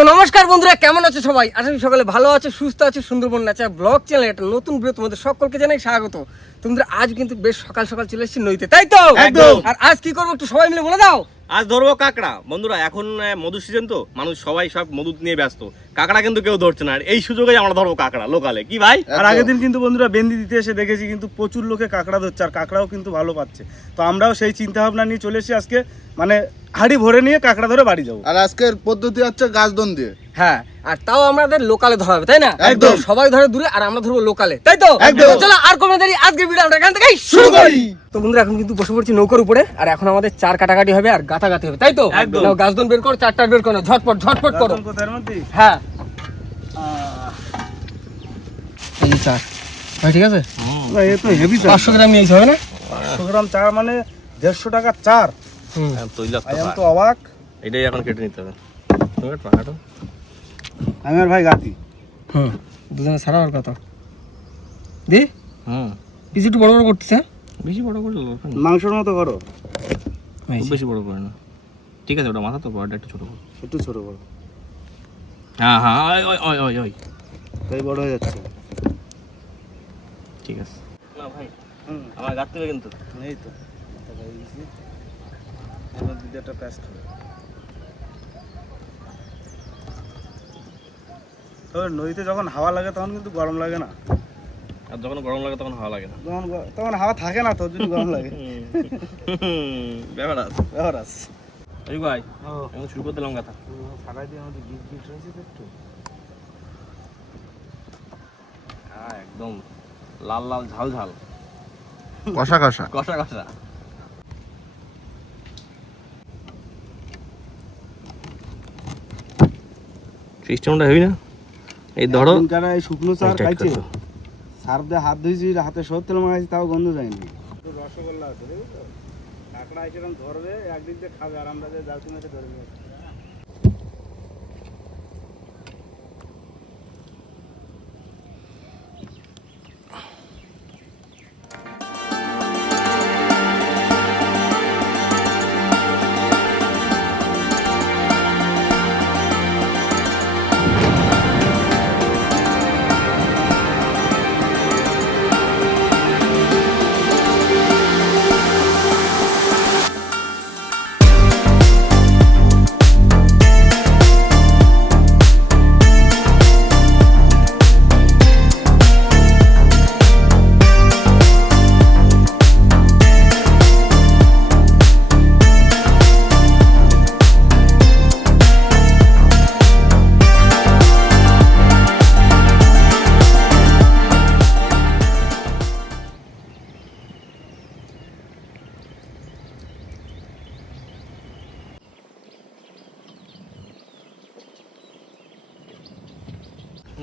তো নমস্কার বন্ধুরা, কেমন আছো সবাই? আশা করি সকালে ভালো আছে, সুস্থ আছে। সুন্দরবন নেচার ব্লগ চ্যানেল একটা নতুন ভিডিও তোমাদের সকলকে জানাই স্বাগত। তোমরা আজ কিন্তু বেশ সকাল সকাল চলে এসেছি নদীতে, তাই তো? একদম। আর আজ কি করবো একটু সবাই মিলে বলে দাও। আজ ধরবো কাঁকড়া। বন্ধুরা এখন মধু সিজন তো, মানুষ সবাই সব মধু নিয়ে ব্যস্ত। কাঁকড়া কিন্তু কেউ ধরছে না, আর এই সুযোগে আমরা ধরবো কাঁকড়া লোকালে, কি ভাই? আর আগের দিন কিন্তু বন্ধুরা বেন্দি দিতে এসে দেখেছি কিন্তু প্রচুর লোকে কাঁকড়া ধরছে, আর কাঁকড়াও কিন্তু ভালো পাচ্ছে। তো আমরাও সেই চিন্তা ভাবনা নিয়ে চলে এসেছি আজকে, মানে হাঁড়ি ভরে নিয়ে কাঁকড়া ধরে বাড়ি যাবো। আর আজকের পদ্ধতি হচ্ছে গাছদন দিয়ে। হ্যাঁ, আর তাও আমাদের লোকালে ধরা হবে, তাই না? একদম। সবাই ধরে দূরে আর আমরা ধরবো লোকালে, তাই তো? একদম। চলো আর কমে দাঁড়িয়ে আজকে ভিডিও আমরা এখান থেকেই শুরু করি। তো বন্ধুরা এখন কিন্তু বসে পড়ছি নৌকার উপরে, আর এখন আমাদের চার কাটাকাটি হবে আর গাতাগাতি হবে, তাই তো? একদম। নাও গাছদন বের করো, চারটা বের করো, ঝটপট ঝটপট করো। গাছদন কোথায় এর মধ্যে? হ্যাঁ, এই যে চার ভাই, ঠিক আছে? না, এ তো হেভি চার। 500 গ্রাম নিয়েছি, হবে না? 100 গ্রাম চার মানে 150 টাকা চার। হুম। আমি তো অবাক। এটাই এখন কেটে নিতে হবে। আমি আর ভাই গাতি। হুম, দুজনে ছাড়া আর কত দি পিস একটু বড় বড় করতেছে। বেশি বড় করে মাংসের মতো করো, বেশি বড় করে না, ঠিক আছে? ওটা মাথা তো বড়টা একটু ছোট করো। একটু ছোট করো, হ্যাঁ হ্যাঁ, ওই ওই ওই ওই ওই, তাই বড় হয়ে যাচ্ছে। ঠিক আছে। না ভাই, আমার গাঁথতে হবে কিন্তু। এই তো মাথা হয়ে গেছি, এবার দিদি একটা পেস্ট হবে। তবে নদীতে যখন হাওয়া লাগে তখন কিন্তু গরম লাগে না, আর যখন গরম লাগে তখন ভালো লাগে না। তখন হাওয়া থাকে না, তোর জন্য গরম লাগে। ব্যাপার আছে। ব্যাপার আছে। এই ভাই, এখন শুরু করে দিলাম গাথা। ফাটাই দিয়ে আমাদের গিট গিট রয়েছে তো একটু। হ্যাঁ, একদম লাল লাল ঝাল ঝাল, কষা কষা। কষা কষা। সিস্টেমটা হেভি না? এই ধরো, একদিনকার এই শুকনো চার এই টাইট খাইছে, করো। সার্ফ দিয়ে হাত ধুইছি, হাতে সব তেল মাখাইছি, তাও গন্ধ যায়নি। রসগোল্লা আছে দেখো, কাঁকড়া এসে ধরবে, একদিক দিয়ে খাবে, আর আমরা যে জাল কিনে ধরবে।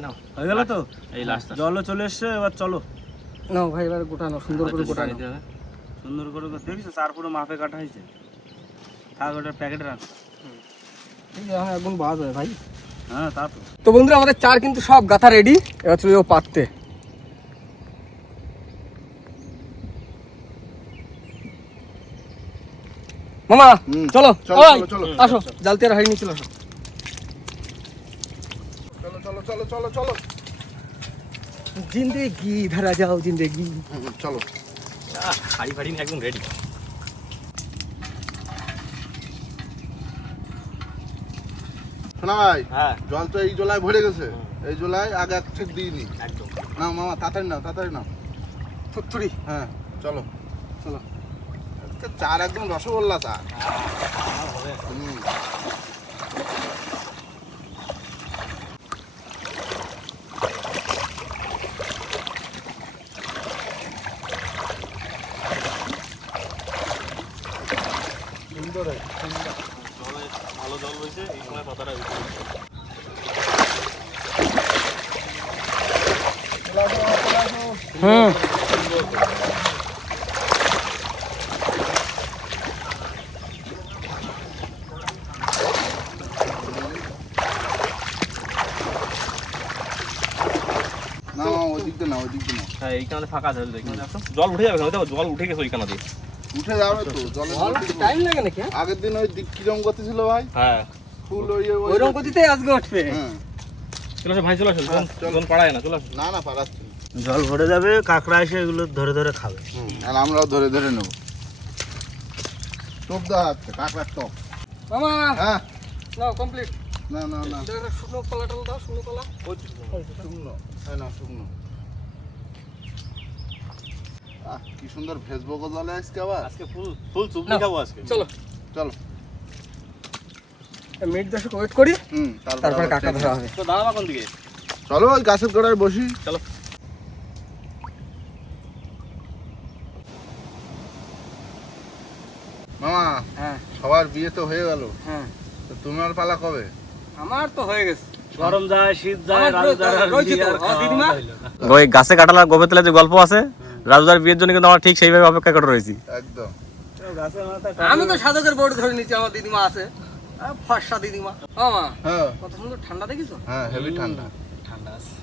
নাও, হয়ে গেল তো? এই লাস্ট জলও চলে এসছে, এবার চলো নাও ভাই, এবার গোটানো সুন্দর করে গোটানো। সুন্দর করে দেখছো চার পুরো মাপে কাটা হয়েছে। থাক, ওটা প্যাকেটে রাখ। ঠিক আছে, এখন বাজ হয় ভাই। হ্যাঁ, তা তো। তো বন্ধুরা আমাদের চার কিন্তু সব গাথা রেডি, এবার চলে যাবো পাততে। মামা চলো, চলো, ওই, চলো, চলো। আসো, জালতি আর হারিয়ে নিয়ে চলো, আসো। চলো চলো চলো চলো চলো। জিন্দেগি ধারা যাও জিন্দেগি। চলো। হাড়ি ফাড়ি নিয়ে একদম রেডি। শোনা ভাই, হ্যাঁ, জল তো এই জলায় ভরে গেছে, এই জলায় আগে এক ছেক দিইনি। একদম। না মামা, তাড়াতাড়ি নাও, তাড়াতাড়ি নাও। থুতথুরি। হ্যাঁ, চলো চলো। আজকে চার একদম রসগোল্লা চার। হুম। ভালো জল হয়েছে, এই সময় পাতাটা হুম, না ওই দিক দিয়ে না, ওই দিক দিয়ে না। হ্যাঁ, এইখানে ফাঁকা আছে, এইখানে আসো। জল উঠে যাবে, দেখো জল উঠে গেছে ওইখানে দিয়ে। উঠে যাবে তো জলের টাইম লাগে নাকি? আগের দিন ওই দিক কিরম গতি ছিল ভাই, হ্যাঁ, ফুল ওইরকম গতিতে আজকে উঠবে। হ্যাঁ চলো আসো ভাই, চলো আসো, হ্যাঁ, চলো। জল পাড়ায় না, চলো আসো। না না পারাচ্ছি না। জল ভরে যাবে, কাঁকড়া এসে এগুলো ধরে ধরে খাবে। আর আমরাও ধরে ধরে নেবো। টপ দেওয়া হচ্ছে, কাঁকড়ার টপ। মামা হ্যাঁ নাও কমপ্লিট। না না না শুকনো কলা টলা দাও, শুকনো কলা। শুকনো, হ্যাঁ না শুকনো। কি সুন্দর ভেজবো গো জলে আজকে আবার। আজকে ফুল ফুল চুবড়ি খাবো আজকে। চলো চলো মিনিট 10 ওয়েট করি, তারপরে আবার কাঁকড়া খেতে ধরা হবে। হবে। তো দাঁড়াবা কোন দিকে? চলো ওই গাছের গোড়ায় বসি। চলো। মামা হ্যাঁ সবার বিয়ে তো হয়ে গেল, হ্যাঁ তো তোমার পালা কবে? আমার তো হয়ে গেছে। গরম যায়, শীত যায়, আমার রয়েছে তো, আমার দিদিমা। ওই গাছে কাটালা গোবে তেলে যে গল্প আছে, রাজুদার বিয়ের জন্য কিন্তু আমরা ঠিক সেইভাবে অপেক্ষা করে রয়েছি। একদম। গাছের মাথায় আমি তো সাধকের বোর্ড ধরে নিচ্ছি, আমার দিদিমা আছে, ফর্সা দিদিমা। মামা হ্যাঁ কত সুন্দর ঠান্ডা দেখিছো? হ্যাঁ হেভি ঠান্ডা। ঠান্ডা আছে।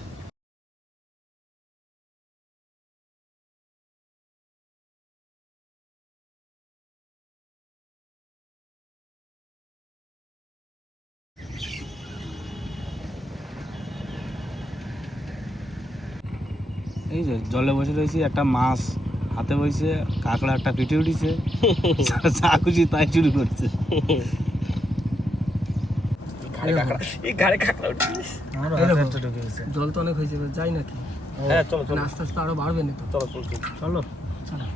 এই যে জলে বসে রয়েছি, একটা মাছ হাতে বসে, কাঁকড়া একটা পিঠে উঠিছে, যা খুশি তাই শুরু করছে। এই ঘাড়ে কাঁকড়া উঠছে। আমারও এই দেখো। হাতে একটা ঢুকে গেছে। জল তো অনেক হয়েছে, এবার যাই নাকি? হ্যাঁ চলো চলো আস্তে আস্তে আরো বাড়বে না তো? চলো চলো চলো। চলো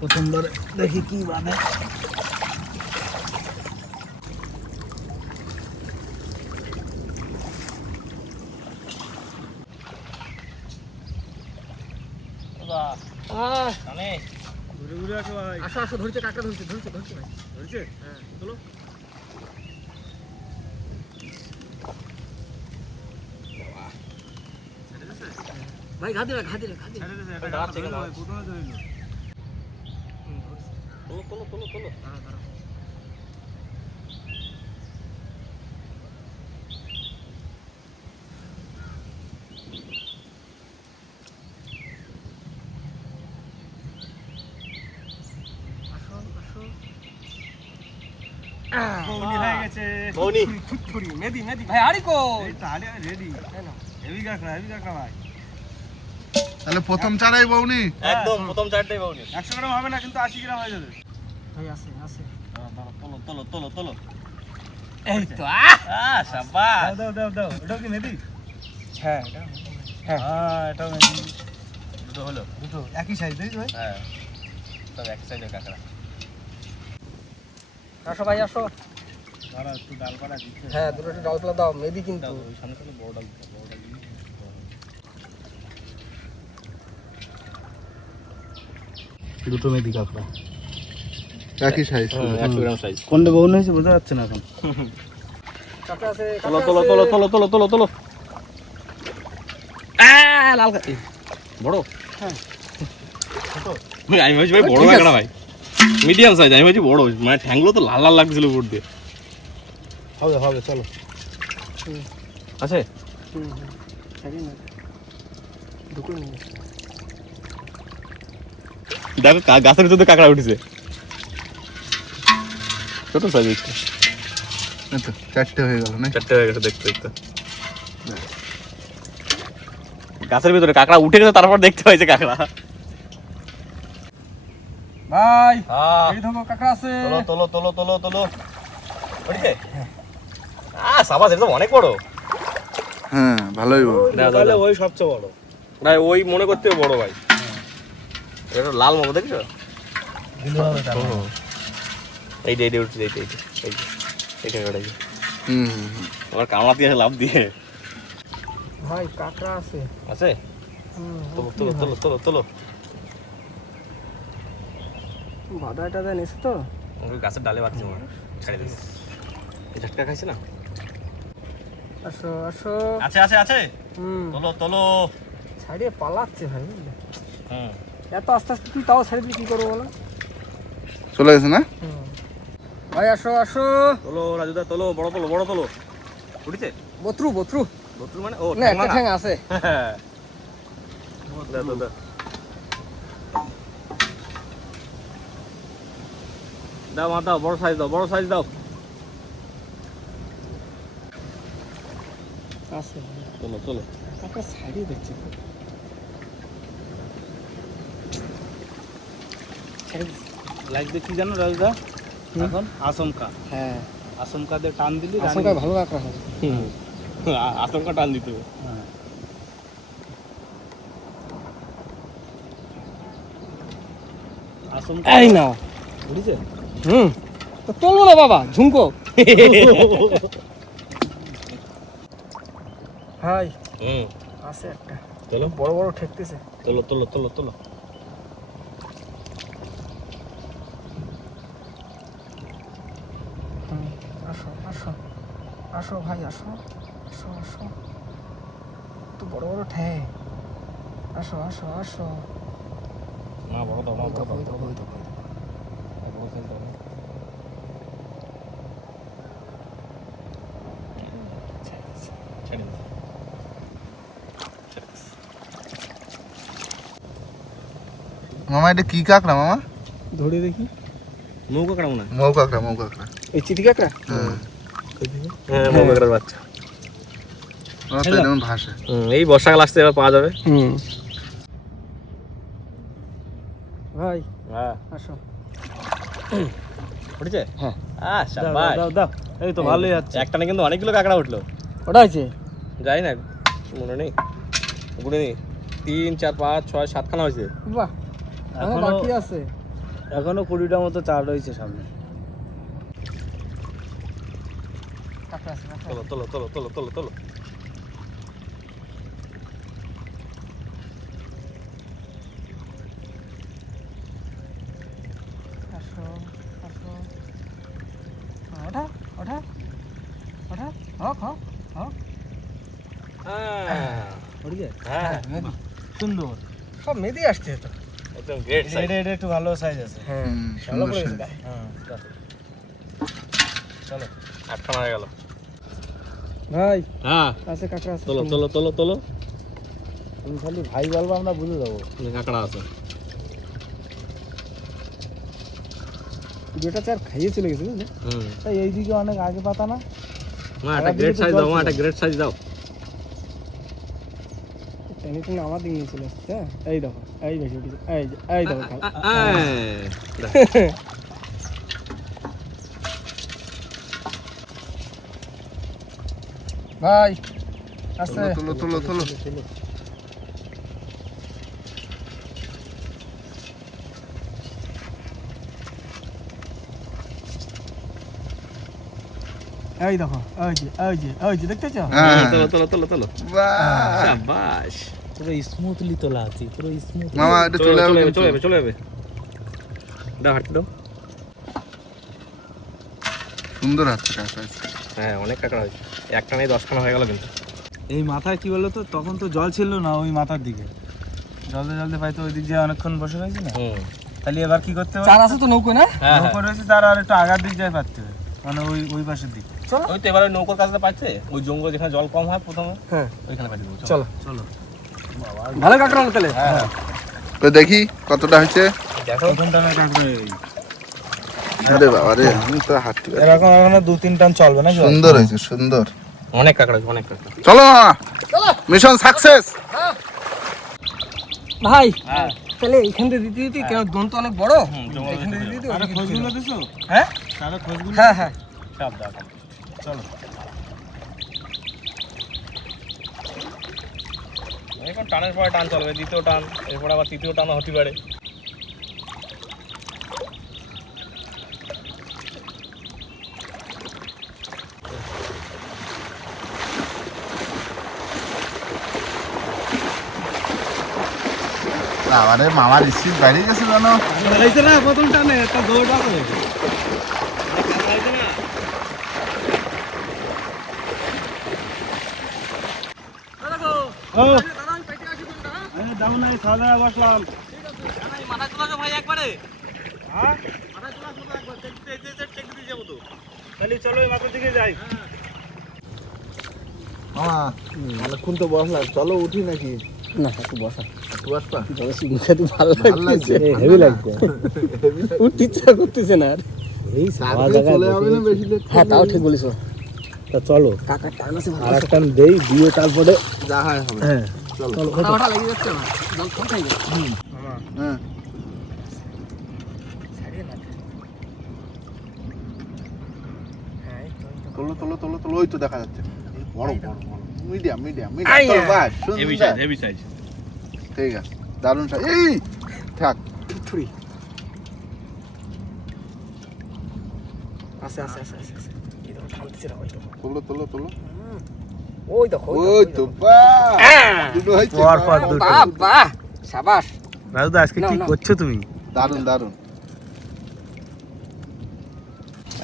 প্রথমবার দেখি কি বাঁধে। ঘুরে ঘুরে আসো ভাই। আসো আসো, ধরছে কাঁকড়া, ধরছে ধরছে ধরছে ভাই। ধরছে? হ্যাঁ চলো। ভাই ঘা দিলে ঘা দিলে ঘা দিলে। ছেড়ে দিছে, এটা দাঁড়াচ্ছে, ধরলো দাঁড়াচ্ছে। ভাই, প্রথমে ধরলো। তোলো তোলো তোলো তোলো। আসো আসো। বৌনি হয়ে গেছে। মৌনি ফুটফুরি মেদি মেদি ভাই, আড়ি কো। এই তো আরে রেডি। হেভি কাঁকড়া ভাই। তাহলে প্রথম চারাই বউনি। একদম প্রথম চারটাই বাউনি। 100 গ্রাম হবে না, কিন্তু 80 গ্রাম হয়ে যাবে। ভাই আছে আছে। তোলো তোলো তোলো তোলো। এই তো শাবাশ। দাও। এটাও কি মেদি? হ্যাঁ হ্যাঁ, এটাও মেদি। দুটো হলো। দুটো একই সাইজ তাই তো ভাই? হ্যাঁ সব এক সাইজের কাঁকড়া। আসো ভাই আসো। দাঁড়া, একটু ডাল পাড়া দিতে। হ্যাঁ দুটো ডালপালা দাও, মেদি কিন্তু। ওই সামনে সামনে বড় ডাল দিতে, বড় ডাল দিবি। দুটো মেদি কাঁকড়া। একই সাইজ। 100 গ্রাম সাইজ। কোনটা বউন হয়েছে বোঝা যাচ্ছে না এখন। কাঁকড়া আছে, তোলো কাঁকড়া তোলো আছে। তোলো তোলো তোলো তোলো তোলো। লাল কাঁকড়া। বড়? হ্যাঁ। ভাই আমি ভাবছি ভাই বড় ঠিক আছে। কাঁকড়া ভাই। মিডিয়াম সাইজ, আমি ভাবছি বড়, মানে ঠ্যাংগুলো তো লাল লাল লাগছিল উপর দিয়ে। হবে চলো। আছে? ছাড়ি না। ঢুকে নিয়ে গেছে। দেখো গাছের ভিতরে কাঁকড়া উঠেছে। ছোট সাইজ একটু। এই তো চারটে হয়ে গেল না? চারটে হয়ে গেছে দেখতে দেখতে। গাছের ভিতরে কাঁকড়া উঠে গেছে, তারপর দেখতে পাইছে কাঁকড়া। ভাই হ্যাঁ এই দেখো কাঁকড়া আছে। তোলো তোলো তোলো তোলো তোলো। উঠেছে? সাবাস, এটা তো অনেক বড়। হ্যাঁ ভালোই বউ। দাও, দাও, তাহলে দাও। ওই সবচেয়ে বড়। ভাই ওই মনে করতে হবে বড় ভাই। এটা লাল মতো দেখছো? এই যে উঠছে, এই কাঁকড়া। আবার কামড়া দিয়ে লাভ দিয়ে ভাই কাঁকড়া আছে। আছে। তোলো তোলো তোলো তোলো তোলো। বাদা টাদা নিছে তো? ওই গাছের ডালে বাঁধছে মনে হয়। ছেড়ে দিস। এই ঝটকা খাইছে না? আসো আসো। আছে আছে আছে। তোলো তোলো। ছাড়িয়ে পালাচ্ছে ভাই, বুঝলে? হুম। এত আস্তে আস্তে তুই তাও ছেড়ে দিলে কি করবো বলো? চলে গেছে না? ভাই আসো আসো। তোলো রাজুদা, তোলো, বড় তোলো, বড় তোলো। উঠেছে? বত্রু বত্রু। বত্রু মানে ও না একটা ঠ্যাং আছে। দাও দাও দাও। দাও মা দাও, বড় সাইজ দাও, বড় সাইজ দাও। আছে চলো চলো কাকা সাইডে দেখছি লাইক দিয়ে কি জানো রাজদা এখন আসমকা হ্যাঁ আসমকা দিয়ে টান দিলি আশঙ্কা ভালো কাঁকড়া হবে আতঙ্ক টান দিতে হবে। হ্যাঁ। আসমকা এই নাও বুঝছে তো চলবো না বাবা ঝুমকো হাই হুম আছে একটা চলো বড় বড় ঠেকতেছে চলো চলো চলো চলো আসো আসো আসো ভাই আসো আসো আসো তো বড় বড় ঠ্যাং আসো আসো আসো মা বড় দাও মা ওই বড় দেখো দাও ওই দেখো ওই দেখো বড় খেল দাও ছেড়ে দাও মামা এটা কি কাঁকড়া মামা? ধরে দেখি নৌকা কাটা মনে হয় মৌ কাঁকড়া মৌ কাঁকড়া। এই চিঠি কাঁকড়া হ্যাঁ হ্যাঁ নৌকা কাটার বাচ্চা আমার তো এরকম ভাষা। এই বর্ষাকাল আসতে এবার পাওয়া যাবে ভাই হ্যাঁ আসো উঠেছে হ্যাঁ শাবাশ দাও দাও এই তো ভালোই যাচ্ছে একটা না কিন্তু অনেকগুলো কাঁকড়া উঠলো ওটা আছে যাই না মনে নেই গুনে নেই 3 4 5 6 7 খানা হয়েছে বাহ এখনো এখনো বাকি আছে এখনো 20টা মতো চার রয়েছে সামনে কাঁকড়া আছে কাঁকড়া চলো চলো চলো চলো চলো চলো আসো আসো ওঠা ওঠা ওঠা হক হক হক ওদিকে হ্যাঁ সুন্দর সব মেদি আসছে তো একদম গ্রেট সাইজ এটা একটু ভালো সাইজ আছে হ্যাঁ হুম, ভালো সুন্দর করে সুন্দর। গায়ে হ্যাঁ চলো 8 খানা হয়ে গেল ভাই হ্যাঁ আছে কাঁকড়া আছে চলো চলো চলো চলো তুমি খালি ভাই বলবো আমরা বুঝে যাবো কাঁকড়া আছে দুটা চার খাইয়ে চলে গেছে বুঝলি হুম তাই এইদিকে অনেক আগে পাতা না মা একটা গ্রেট সাইজ দাও মা একটা গ্রেট সাইজ দাও টেনে টেনে আমার দিকে নিয়ে চলে আসছে হ্যাঁ এই দেখো এই বেশি উঠেছে এই দেখো খালা। ভাই আছে তোলো তোলো তোলো তোলো। এই দেখো ওই যে দেখতেছ হ্যাঁ চলো চলো চলো চলো বাহ। শাবাশ পুরো স্মুথলি তোলা আছে পুরো স্মুথ মামা এটা চলে চলে যাবে যাবে চলে যাবে চলে যাবে দাও হাঁটতে দাও সুন্দর হচ্ছে কাঁকড়া। হ্যাঁ অনেক কাঁকড়া হয়েছে একটা নেই 10 খানা হয়ে গেল কিন্তু এই মাথায় কি বলতো তখন তো জল ছিল না ওই মাথার দিকে জলদি জলদি পাইতো ওই দিক দিয়ে অনেকক্ষণ বসে রয়েছে না হুম তাহলে এবার কি করতে হবে চার আছে তো নৌকো না হ্যাঁ নৌকো রয়েছে তার আর একটু আগার দিক যায় পারতে হবে মানে ওই ওই পাশের দিকে চলো ওই তো এবার ওই নৌকোর কাছটা পাচ্ছে ওই জঙ্গল যেখানে জল কম হয় প্রথমে হ্যাঁ ওইখানে পাঠিয়ে দেবো চলো চলো ভালো কাঁকড়া হলো তাহলে হ্যাঁ তো দেখি কতটা হয়েছে। দেখো প্রথম টানে কাঁকড়া আরে বাবা রে আমি তো হাঁটতে পারি। এরকম এখনো 2-3 টান চলবে না সুন্দর হয়েছে সুন্দর। অনেক কাঁকড়া আছে অনেক কাঁকড়া চলো মামা মিশন সাকসেস। ভাই হ্যাঁ তাহলে এইখান থেকে দিতে দিতে কেন দন্ত অনেক বড় জঙ্গল এখান থেকে দিতে আরে খোঁজগুলো দিছো হ্যাঁ আরে খোঁজগুলো হ্যাঁ হ্যাঁ সব দাও চলো এখন টানের পরে টান চলবে দ্বিতীয় টান এরপর আবার তৃতীয় টানও হতে পারে আরে মামার স্পিড বাইরে গেছে জানো। হইছে না প্রথম টানে একটা দৌড় পাবে ও আমি দাম নাই সাদা বসলাম মাথা তোলা ভাই একবারে হ্যাঁ মাথা তোলা একবার চেক দিতে যাবো তো তাহলে চলো এই মাথার দিকে যাই মামা অনেকক্ষণ তো বসলাম, চলো উঠি নাকি? না একটু বসা একটু বসবা? জলে সিগনি খেতে ভালো ভালো লাগছে লাগছে। হেভি লাগছে উঠতে ইচ্ছা করতেছে না আর এই তাড়াতাড়ি চলে যাবে না বেশি লেট হ্যাঁ তাও ঠিক বলিস তা চলো কাকার টান আছে ভালো আর একটা দেই দিয়ে তারপরে যা হয় হবে হ্যাঁ চলো ফাটা লেগে যাচ্ছে আমার জল কম খাই হ্যাঁ তোলো তোলো তোলো তোলো ওই তো দেখা যাচ্ছে বড় বড় বড় মিডিয়াম মিডিয়াম আইয়া। মিডিয়াম বাস হেভি সুন্দর সাইজ হেভি সাইজ ঠিক আছে দারুণ সাইজ এই থাক থুড়ি আছে আছে আছে আছে এই দেখো ঠালতেছে না ওই দেখো তোলো তোলো তোলো ওই দেখো ওই তো বাহ হ্যাঁ। দুটো হয়েছে পর পর দুটো। বাহ বাহ শাবাশ রাজুদা আজকে নাও, কি নাও। করছো তুমি দারুণ দারুণ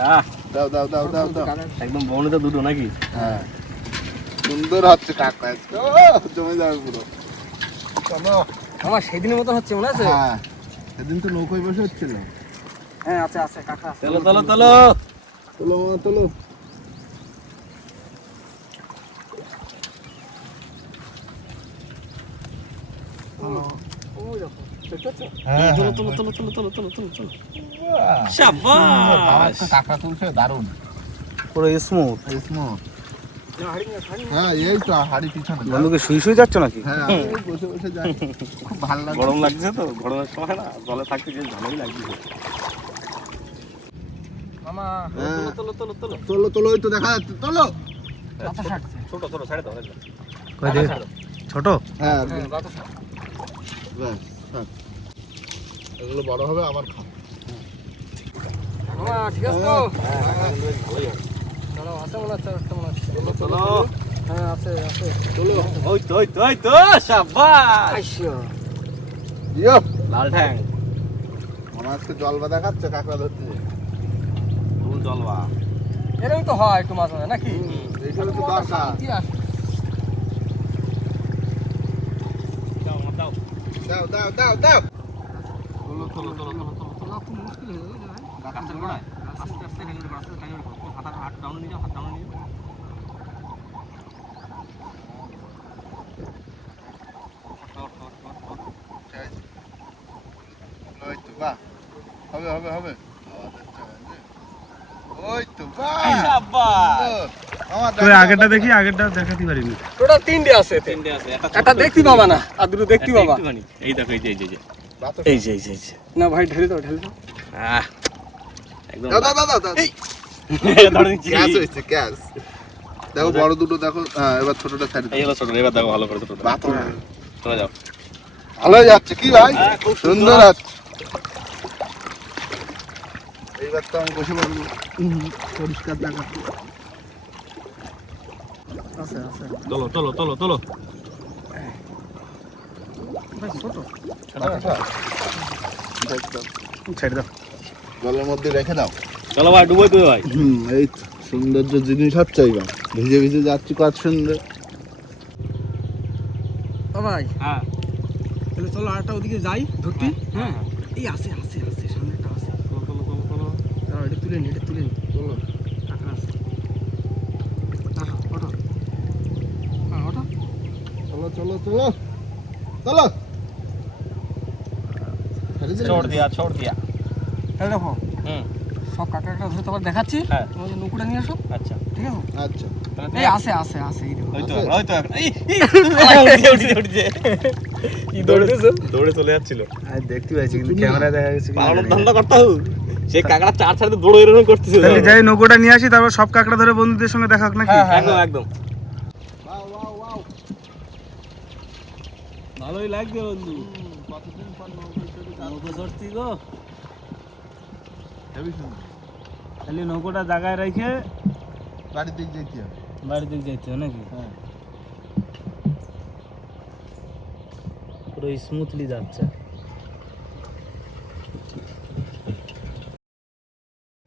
আহ দাও দাও দাও দাও দাও একদম বনেতে দুটো নাকি হ্যাঁ সুন্দর হচ্ছে কাকা আজকে ও জমে যাবে পুরো চলো আমার সেদিনের মতন হচ্ছে মনে আছে হ্যাঁ সেদিন তো নৌকোয় বসে হচ্ছিল হ্যাঁ আছে আছে কাকা আছে। চলো চলো চলো তোলো মামা তোলো ওই দেখো দেখতে পাচ্ছ? হ্যাঁ চলো চলো চলো চলো চলো চলো চলো চলো শাবাশ কাকা তুলছে দারুণ পুরো স্মুথ স্মুথ না, হাঁড়ি নিয়ে, হাঁড়ি নিয়ে। হ্যাঁ এই তো হাড়ি পিছনে বন্ধুকে শুয়ে শুয়ে যাচ্ছ নাকি হ্যাঁ আমি বসে বসে যাই খুব ভালো লাগে গরম লাগছে তো গরমের সময় না জলে থাকতে বেশ ভালোই লাগছে মামা হ্যাঁ। চলো চলো চলো তোলো তোলো ওই তো দেখা যাচ্ছে তোলো বাতাস হাঁটছে ছোট ছোট ছাড়ে দাও ছাড়ে দাও। কই দে ছোট হ্যাঁ হ্যাঁ বাতাস হাঁটছে। ব্যাস, থাক। এগুলো বড় হবে আবার খাও মামা ঠিক আছে তো ভালোই হবে চলো আছে মনে হচ্ছে একটা মনে হচ্ছে চলো হ্যাঁ আছে আছে চলো ওই তো ওই তো ওই তো শাবাশ আইসো ইয়ো লাল ঠ্যাং আমার আজকে জল বাঁধা খাচ্ছে কাঁকড়া ধরতে যে। ফুল জলবা এরকম তো হয় একটু মাছ হয় নাকি এইখানে তো দরকার কি আসে দাও দাও দাও দাও দাও দাও চলো চলো চলো চলো চলো তোলা খুব মুশকিল হয়ে যাবে না গাছের গোড়ায় আস্তে আস্তে হ্যান্ডেল করো আস্তে হ্যান্ডেল করো হাত হাত ডাউন নিয়ে যাও হাত ডাউন নিয়ে যাও ওই তো বাহ হবে হবে হবে আওয়াজ হচ্ছে না? ওই তো বাহ শাবাশ আমার তুই আগেরটা দেখি আগেরটা দেখাতে পারিনি টোটাল তিনটে আছে এতে। তিনটে আছে একটা দেখতে পাবা না আর দুটো দেখতে পাবা এই দেখো এই যে এই যে বাতাস এই যে এই যে এই যে না ভাই ঢেলে দাও ঢেলে দাও আহ একদম দাও দাও দাও দাও ধরে নিচ্ছি গ্যাস হয়েছে গ্যাস দেখো বড় দুটো দেখো হ্যাঁ এবার ছোটটা ছাড়ি এই হলো ছোট এবার দেখো ভালো করে ছোট বাতাস চলে যাও ভালো যাচ্ছে কি ভাই হ্যাঁ, খুব সুন্দর সুন্দর। আছে এইবার তো আমি বসে পড়বো পরিষ্কার দেখাচ্ছি আছে আছে চলো চলো চলো চলো ভাই ছোট ছেড়ে দাও জলের মধ্যে রেখে দাও চলো ভাই ডুবোই তুই ভাই এই তো, সৌন্দর্য জিনিস হচ্ছে এইবার ভিজে ভিজে যাচ্ছি কত সুন্দর ও ভাই হ্যাঁ তাহলে চলো আরেকটা ওদিকে যাই ধরতে হ্যাঁ এই আছে আছে আছে সামনে একটা আছে চলো চলো চলো চলো দাঁড়াও, এটা তুলে নি এটা তুলে নি চলো টাকা আছে আহা, ওঠো হ্যাঁ ওঠো চলো চলো চলো চলো ছেড়ে দিলে? छोड़ दिया তাহলে দেখো হুম সব কাকা কাকা ধরে তোমার দেখাচ্ছি হ্যাঁ। তোমাদের নৌকুটা নিয়ে আসো আচ্ছা ঠিক আছে আচ্ছা এই আছে আছে আছে এই দেখো ওই তো আছে? ওই তো এই উঠছে কি দৌড়েছো দৌড়ে চলে যাচ্ছিল আর দেখতে পাচ্ছি কিন্তু ক্যামেরায় দেখা গেছে কি পালানোর জানি। ধান্দা করতে হবে সেই কাকড়া চার ছাড়তে দৌড়ে এরকম করতেছিল তাহলে যাই নৌকোটা নিয়ে আসি তারপর সব কাঁকড়া ধরে বন্ধুদের সঙ্গে দেখা হোক নাকি একদম একদম ওয়াও ওয়াও ওয়াও ভালোই লাগবে বন্ধু কতদিন পর নৌকো চড়ে নৌকো চড়ছি গো হেবি সুন্দর খালি নৌকোটা জায়গায় রেখে বাড়ির দিক যেতে হবে বাড়ির দিকে যাইতে হবে নাকি হ্যাঁ পুরো স্মুথলি যাচ্ছে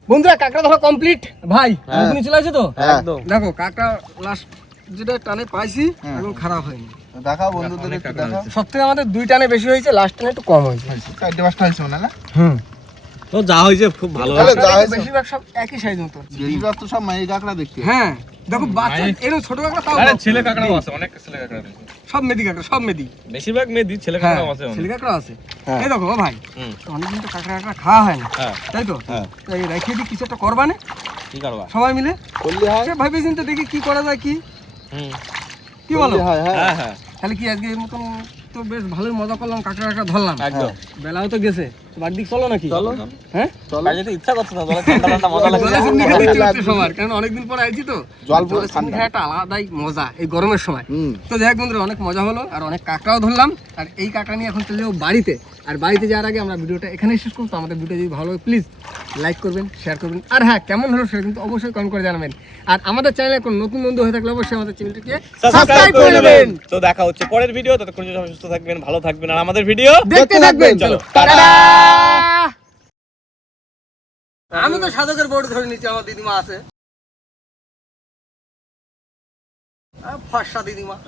বন্ধুরা কাঁকড়া ধরা কমপ্লিট ভাই হ্যাঁ। তুমি চলে আসো তো হ্যাঁ। একদম দেখো কাঁকড়া লাস্ট যেটা টানে পাইছি হ্যাঁ। এখন খারাপ হয়নি দেখাও বন্ধুদের একটু দেখাও সব থেকে আমাদের 2 টানে বেশি হয়েছে লাস্ট টানে একটু কম হয়েছে চারটে পাঁচটা হয়েছে মনে হয় না হুম তো যা হয়েছে খুব ভালো তাহলে যা হয়েছে বেশিরভাগ সব একই সাইজ মতো বেশিরভাগ তো সব মাই কাঁকড়া দেখতে হ্যাঁ দেখো বাচ্চা এরকম ছোট কাঁকড়া তাও আরে বড়। ছেলে কাকড়াও আছে অনেক ছেলে কাকড়া আছে সব মেদি কাঁকড়া সব মেদি বেশিরভাগ মেয়েদি ছেলে হ্যাঁ কাকড়াও আছে ছেলে কাঁকড়া আছে হ্যাঁ। এই দেখো ও ভাই হুম অনেকদিন তো কাঁকড়া কাঁকড়া খাওয়া হয় না হ্যাঁ তাই তো হ্যাঁ। এই রেখে দিই কিছু একটা করবা না কি করবা? সবাই মিলে করলে হয় সে ভাবি চিন্তা দেখি কি করা যায় কি হুম, কি বলো? করলে হয়, হ্যাঁ হ্যাঁ হ্যাঁ তাহলে কি আজকে এর মতন তো বেশ ভালোই মজা করলাম, কাঁকড়া ধরলাম, একদম। বেলাও তো গেছে, বাড়ির দিক চলো নাকি? চলো হ্যাঁ চলো আর যদি ইচ্ছা করছে না জলে ঠান্ডা ঠান্ডা মজা লাগছে। জলে চিমনি খেতে ইচ্ছে হচ্ছে সবার, কারণ অনেকদিন পরে আইছি তো জল পুরো জলে চিমনি খাওয়া একটা আলাদাই মজা এই গরমের সময়। হুম তো যাই হোক বন্ধুরা, অনেক মজা হলো আর অনেক কাঁকড়াও ধরলাম। আর এই কাঁকড়া নিয়ে এখন চলে যাবো বাড়িতে। আর বাড়িতে যাওয়ার আগে আমরা ভিডিওটা এখানেই শেষ করবো। তো আমাদের ভিডিও যদি ভালো হয় প্লিজ লাইক করবেন, শেয়ার করবেন, আর হ্যাঁ কেমন হলো সেটা কিন্তু অবশ্যই কমেন্ট করে জানাবেন। আর আমাদের চ্যানেলে কোনো নতুন বন্ধু হয়ে থাকলে অবশ্যই আমাদের চ্যানেলটিকে সাবস্ক্রাইব করে নেবেন। তো দেখা হচ্ছে পরের ভিডিও, ততক্ষণ সবাই সুস্থ থাকবেন, ভালো থাকবেন, আর আমাদের ভিডিও দেখতে থাকবেন। চলো, টাটা। আমি তো সাধকের বোর্ড ধরে নিচ্ছি, আমার দিদিমা আছে, ফর্সা দিদিমা।